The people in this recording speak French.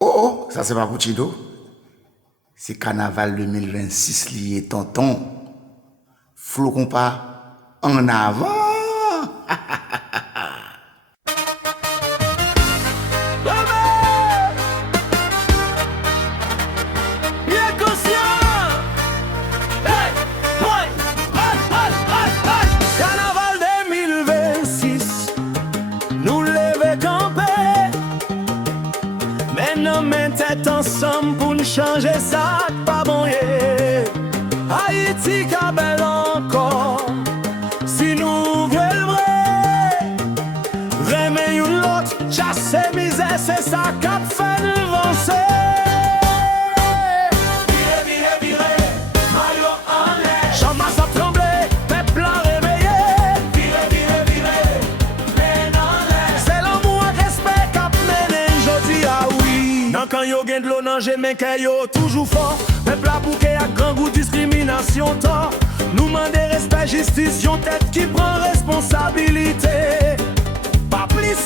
Oh, oh, ça c'est pas Puccino. C'est Carnaval 2026 lié tonton. Flot compas en avant. Carnaval 2026, nous lever camper. Maintenant, mets tête ensemble pour nous changer ça, pas bon, yeah. Haïti, Kabel encore. Si nous voulons le vrai, remets une l'autre, chasser misère, c'est ça qu'a fait nous avancer. Quand yo gen de l'eau nan jeme ke yo toujours fort. Peuple la bouke a grand goût discrimination tort. Nous mande respect justice, yon tête qui prend responsabilité. Pas plus